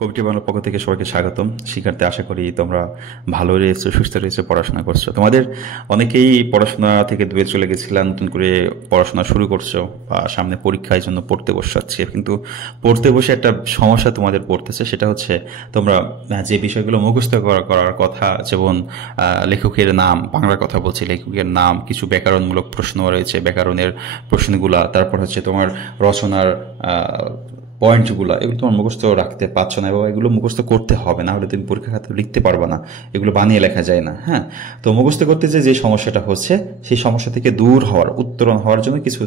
কবিটি বাংলার পক্ষ থেকে সবাইকে স্বাগতম। শিক্ষার্থী, আশা করি তোমরা ভালো রয়েছো, সুস্থ রয়েছো, পড়াশোনা করছো। তোমাদের অনেকেই পড়াশোনা থেকে দূরে চলে গেছিলাম, নতুন করে পড়াশোনা শুরু করছো বা সামনে পরীক্ষার জন্য পড়তে বসাচ্ছে, কিন্তু পড়তে বসে একটা সমস্যা তোমাদের পড়তেছে। সেটা হচ্ছে তোমরা যে বিষয়গুলো মুখস্থ করার কথা, যেমন লেখকের নাম, বাংলার কথা বলছি, লেখকের নাম, কিছু ব্যাকরণমূলক প্রশ্ন রয়েছে, ব্যাকরণের প্রশ্নগুলা, তারপর হচ্ছে তোমার রচনার পয়েন্টগুলো, এগুলো তোমার মুখস্থ রাখতে পারছো না এবং এগুলো মুখস্থ করতে হবে, না হলে তুমি পরীক্ষা খাতে লিখতে পারবে না। এগুলো বানিয়ে লেখা যায় না। হ্যাঁ, তো মুখস্থ করতে যে সমস্যাটা হচ্ছে, সেই সমস্যা থেকে দূর হওয়ার, উত্তরণ হওয়ার জন্য কিছু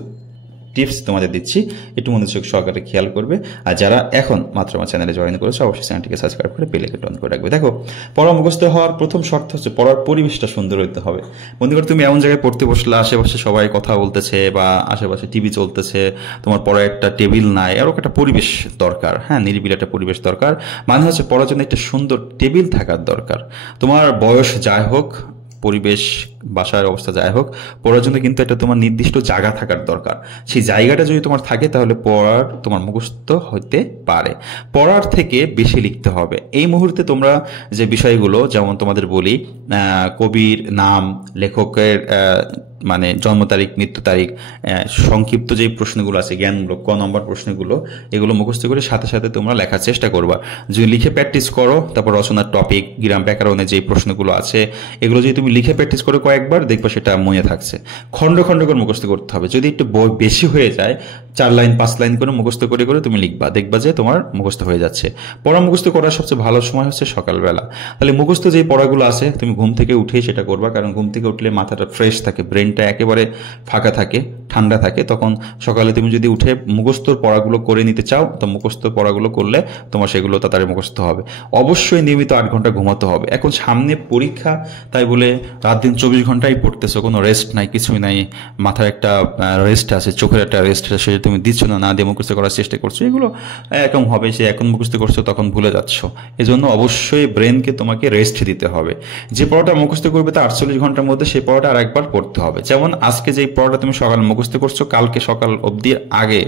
টিপস তোমাদের দিচ্ছি, একটু মনোযোগ সহকারে খেয়াল করবে। আর যারা এখন মাত্র আমার চ্যানেলে জয়েন করেছে, অবশ্যই চ্যানেলটিকে সাবস্ক্রাইব করে বেল আইকনটি অন করে রাখবে। দেখো, পড়া মুখস্থ হওয়ার প্রথম শর্ত হচ্ছে পড়ার পরিবেশটা সুন্দর হতে হবে। মনে করো তুমি এমন জায়গায় পড়তে বসলে, আশেপাশে সবাই কথা বলতেছে বা আশেপাশে টিভি চলতেছে, তোমার পড়ার একটা টেবিল নাই, আরও একটা পরিবেশ দরকার। হ্যাঁ, নিরিবিলি একটা পরিবেশ দরকার। মানে হচ্ছে পড়ার জন্য একটা সুন্দর টেবিল থাকার দরকার। তোমার বয়স যাই হোক, পরিবেশ, বাসার অবস্থা যাই হোক, পড়ার জন্য কিন্তু একটা তোমার নির্দিষ্ট জায়গা থাকার দরকার। সেই জায়গাটা যদি তোমার থাকে, তাহলে পড়ার তোমার মুখস্থ হতে পারে। পড়ার থেকে বেশি লিখতে হবে। এই মুহূর্তে তোমরা যে বিষয়গুলো, যেমন তোমাদের বলি, কবির নাম, লেখকের মানে জন্ম তারিখ, মৃত্যু তারিখ, সংক্ষিপ্ত যে প্রশ্নগুলো আছে, জ্ঞানমূলক নম্বর প্রশ্নগুলো, এগুলো মুখস্থ করে সাথে সাথে তোমরা লেখার চেষ্টা করবা। যদি লিখে প্র্যাকটিস করো, তারপর রচনার টপিক, গ্রাম ব্যাকরণের যে প্রশ্নগুলো আছে, এগুলো যদি তুমি লিখে প্র্যাকটিস করো কয়েকবার, দেখবা সেটা মনে থাকছে। খণ্ড খণ্ড করে মুখস্থ করতে হবে। যদি একটু বেশি হয়ে যায়, 4 লাইন 5 লাইন করে মুখস্থ করে করে তুমি লিখবা, দেখবা যে তোমার মুখস্থ হয়ে যাচ্ছে। পড়া মুখস্থ করার সবচেয়ে ভালো সময় হচ্ছে সকালবেলা। তাহলে মুখস্থ যে পড়াগুলো আছে, তুমি ঘুম থেকে উঠেই সেটা করবা, কারণ ঘুম থেকে উঠলে মাথাটা ফ্রেশ থাকে, ব্রেনটা একেবারে ফাঁকা থাকে, ঠান্ডা থাকে। তখন সকালে তুমি যদি উঠে মুখস্থর পড়াগুলো করে নিতে চাও, তো মুখস্থ পড়াগুলো করলে তোমার সেগুলো তাড়াতাড়ি মুখস্থ হবে। অবশ্যই নিয়মিত 8 ঘন্টা ঘুমাতে হবে। এখন সামনে পরীক্ষা, তাই বলে রাত দিন 24 ঘন্টাই পড়তেছো, কোনো রেস্ট নাই, কিছুই নাই। মাথার একটা রেস্ট আছে, চোখের একটা রেস্ট আছে, সেটা তুমি দিচ্ছ না, না দিয়ে মুখস্থ করার চেষ্টা করছো। এগুলো এরকম হবে যে এখন মুখস্থ করছো, তখন ভুলে যাচ্ছ। এজন্য অবশ্যই ব্রেনকে তোমাকে রেস্ট দিতে হবে। যে পড়াটা মুখস্থ করবে তা 48 ঘন্টার মধ্যে, সেই পড়াটা আর একবার পড়তে হবে। যেমন আজকে যে পড়াটা তুমি সকাল মুখস্থ করছো, কালকে সকাল অবধি আগে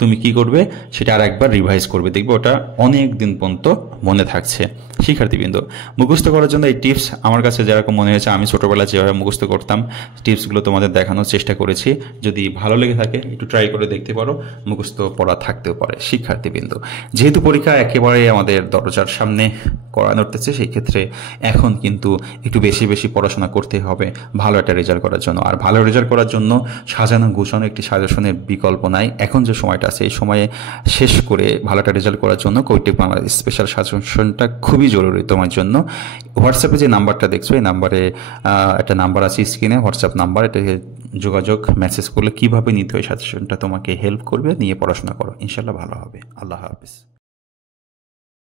তুমি কি করবে, সেটা আর একবার রিভাইজ করবে, দেখবে ওটা অনেক দিন পর্যন্ত মনে থাকছে। শিক্ষার্থীবৃন্দ, মুখস্থ করার জন্য এই টিপস আমার কাছে যেরকম মনে হয়েছে, আমি ছোটোবেলায় যেভাবে মুখস্থ করতাম, টিপসগুলো তোমাদের দেখানোর চেষ্টা করেছি। যদি ভালো লেগে থাকে, একটু ট্রাই করে দেখতে পারো, মুখস্থ পড়া থাকতেও পারে। শিক্ষার্থীবৃন্দ, যেহেতু পরীক্ষা একেবারে আমাদের দরজার সামনে করা নড়তেছে, সেই ক্ষেত্রে এখন কিন্তু একটু বেশি বেশি পড়াশোনা করতে হবে ভালো একটা রেজাল্ট করার জন্য। আর ভালো রেজাল্ট করার জন্য সাজানো গুছানো একটি সাজেশনের বিকল্প নাই। এখন যে সময়টা আছে, এই সময়ে শেষ করে ভালো একটা রেজাল্ট করার জন্য কৈটিক বাংলা স্পেশাল সাজেশনটা খুবই জরুরি তোমার জন্য। হোয়াটসঅ্যাপে যে নাম্বারটা দেখছো, এই নাম্বারে একটা নাম্বার আছে স্ক্রিনে, হোয়াটসঅ্যাপ নাম্বার, এটাকে যোগাযোগ মেসেজ করলে কীভাবে নিতে হয় সাজেশনটা তোমাকে হেল্প করবে। নিয়ে পড়াশোনা করো, ইনশাল্লাহ ভালো হবে। আল্লাহ হাফিজ।